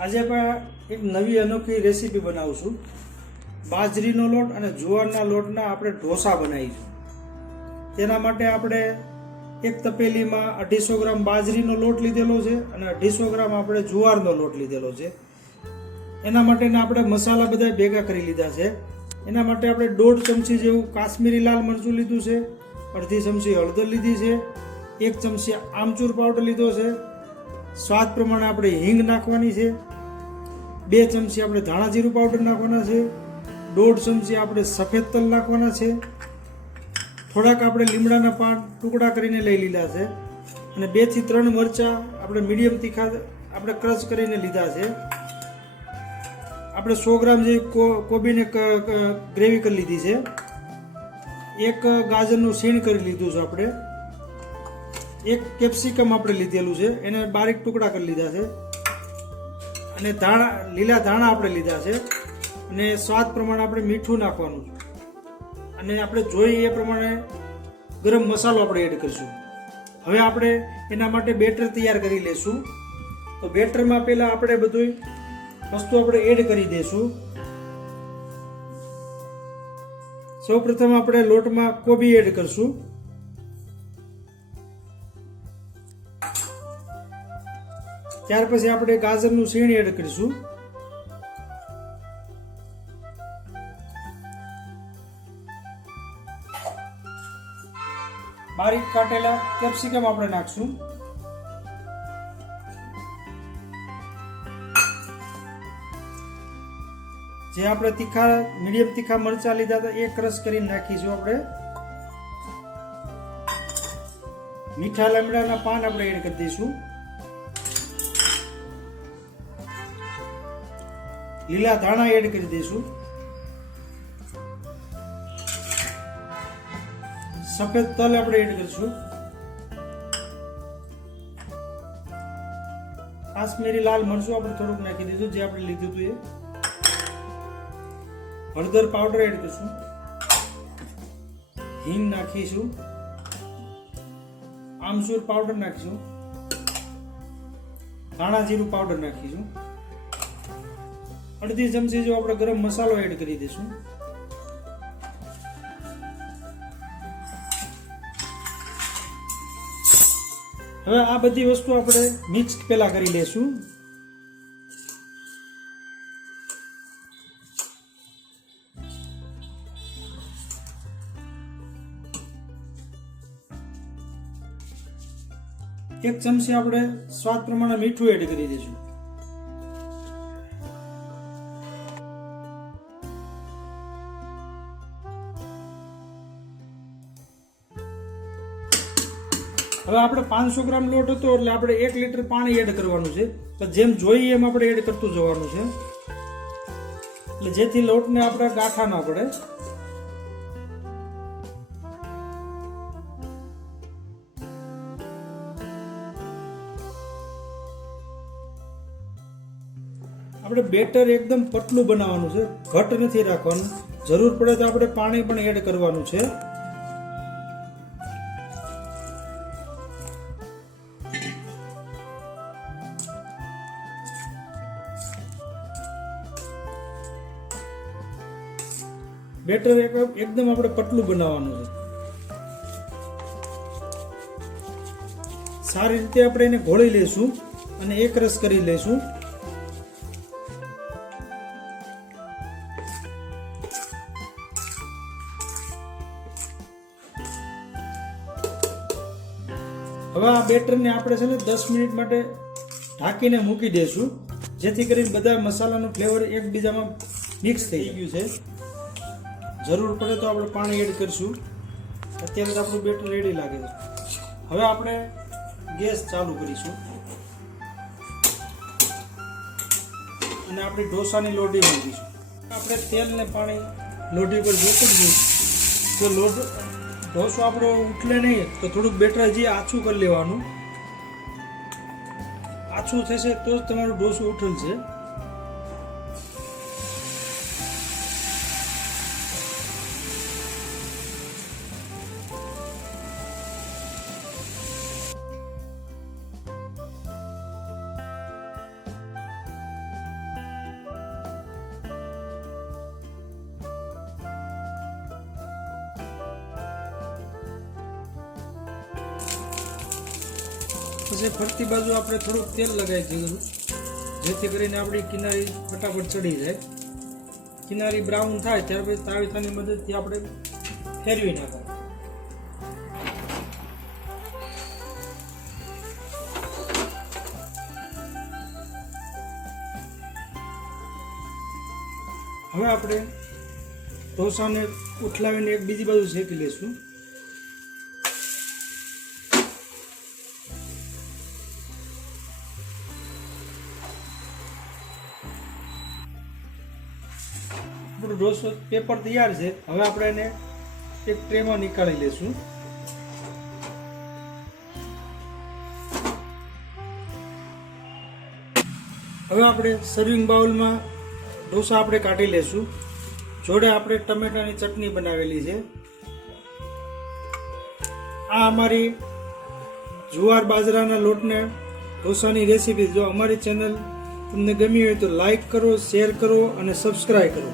આજે આપણે એક નવી અનોખી રેસીપી બનાવશું બાજરીનો લોટ અને જુવારના લોટના આપણે ઢોસા બનાવીશું. તેના માટે આપણે એક તપેલીમાં અઢીસો ગ્રામ બાજરીનો લોટ લીધેલો છે અને અઢીસો ગ્રામ આપણે જુવારનો લોટ લીધેલો છે. એના માટેના આપણે મસાલા બધા ભેગા કરી લીધા છે. એના માટે આપણે દોઢ ચમચી જેવું કાશ્મીરી લાલ મરચું લીધું છે. અડધી ચમચી હળદર લીધી છે. એક ચમચી આમચૂર પાવડર લીધો છે. સ્વાદ પ્રમાણે આપણે હિંગ નાખવાની છે. બે ચમચી આપણે ધાણા જીરું પાવડર નાખવાના છે. દોઢ ચમચી આપણે સફેદ તલ નાખવાના છે. થોડાક આપણે લીમડાના પાન ટુકડા કરીને લઈ લીધા છે. અને બેથી ત્રણ મરચાં આપણે મીડિયમ તીખા આપણે ક્રશ કરીને લીધા છે. આપણે સો ગ્રામ જેવી કોબીને ગ્રેવી કરી લીધી છે. એક ગાજરનું સીણ કરી લીધું છે આપણે. એક કેપ્સિકમ આપણે લીધેલું છે. એને બારીક ટુકડા કરી લીધા છે. અને ધાણા, લીલા ધાણા આપણે લીધા છે. અને સ્વાદ પ્રમાણે આપણે મીઠું નાખવાનું અને આપણે જોઈએ એ પ્રમાણે ગરમ મસાલો આપણે એડ કરીશું. હવે આપણે એના માટે બેટર તૈયાર કરી લેશું. તો બેટરમાં પહેલાં આપણે બધું વસ્તુ આપણે એડ કરી દઈશું સૌ પ્રથમ આપણે લોટમાં કોબી એડ કરશું. ત્યાર પછી આપણે ગાજરનું સીણ એડ કરીશું. બારીક કાટેલા કેપ્સિકમ આપણે નાખશું. જે આપણે તીખા, મીડિયમ તીખા મરચા લીધા હતા, એ ક્રશ કરીને નાખીશું આપણે. મીઠા લીમડાના પાન આપણે એડ કરી દઈશું. લીલા ધાણા એડ કરી દઈશું. સફેદ તલ આપણે એડ કરીશું. કાશ્મીરી લાલ મરચું આપણે થોડુંક નાખી દઈશું જે આપણે લીધું હતું એ. હળદર પાવડર એડ કરીશું. હિંગ નાખીશું. આમચૂર પાવડર નાખીશું ધાણા જીરું પાવડર નાખીશું. અડધી ચમચી જો આપણે ગરમ મસાલો એડ કરી દઈશું. હવે આ બધી વસ્તુ આપણે મિક્સ પેલા કરી લેશું એક ચમચી આપણે સ્વાદ પ્રમાણે મીઠું એડ કરી દઈશું. હવે આપણે પાંચસો ગ્રામ લોટ હતો એટલે આપણે એક લીટર પાણી એડ કરવાનું છે. તો જેમ જોઈએ એમ આપણે એડ કરતું જવાનું છે. એટલે જેથી લોટને આપણે ગાંઠા ના પડે. આપણે બેટર એકદમ પતલું બનાવવાનું છે. ઘટ નથી રાખવાનું. જરૂર પડે તો આપણે પાણી પણ એડ કરવાનું છે. બેટર એક એકદમ આપણે પતલું બનાવવાનું છે. સારી રીતે આપણે એને ઘોળી લેશું અને એક રસ કરી લેશું હવે આ બેટરને આપણે છે ને દસ મિનિટ માટે ઢાંકીને મૂકી દઈશું જેથી કરીને બધા મસાલાનું ફ્લેવર એકબીજામાં મિક્સ થઈ ગયું છે. જરૂર પડે તો આપણે પાણી એડ કરીશું. અત્યારે આપણું બેટર રેડી લાગે છે. હવે આપણે ગેસ ચાલુ કરીશું. અને આપણી ઢોસાની લોઢી મૂકીશું. આપણે તેલ ને પાણી લોઢી પર જોતું જ તો લોટ ઢોસો આપણો ઉઠલે નહીં, તો થોડુંક બેટર હજી આછું કરી લેવાનું. આછું થશે તો જ તમારું ઢોસું ઉઠલશે. પછી ફરતી બાજુ આપણે થોડુંક તેલ લગાવી દીધું. જેથી કરીને આપણી કિનારી ફટાફટ ચડી જાય. કિનારી બ્રાઉન થાય ત્યાર પછી તાવીથાની મદદથી આપણે ફેરવી નાખવાનું. હવે આપણે ઢોસાને ઉઠલાવીને એક બીજી બાજુ શેકી લઈશું. આપણો ઢોસો પેપર તૈયાર છે. હવે આપણે એને એક ટ્રેમાં નીકાળી લઈશું હવે આપણે સર્વિંગ બાઉલમાં ઢોસા આપણે કાઢી લેશું. જોડે આપણે ટમેટાની ચટણી બનાવેલી છે. આ અમારી જુવાર બાજરાના લોટને ઢોસાની રેસીપી. જો અમારી ચેનલ તમને ગમી હોય તો લાઈક કરો, શેર કરો અને સબસ્ક્રાઈબ કરો.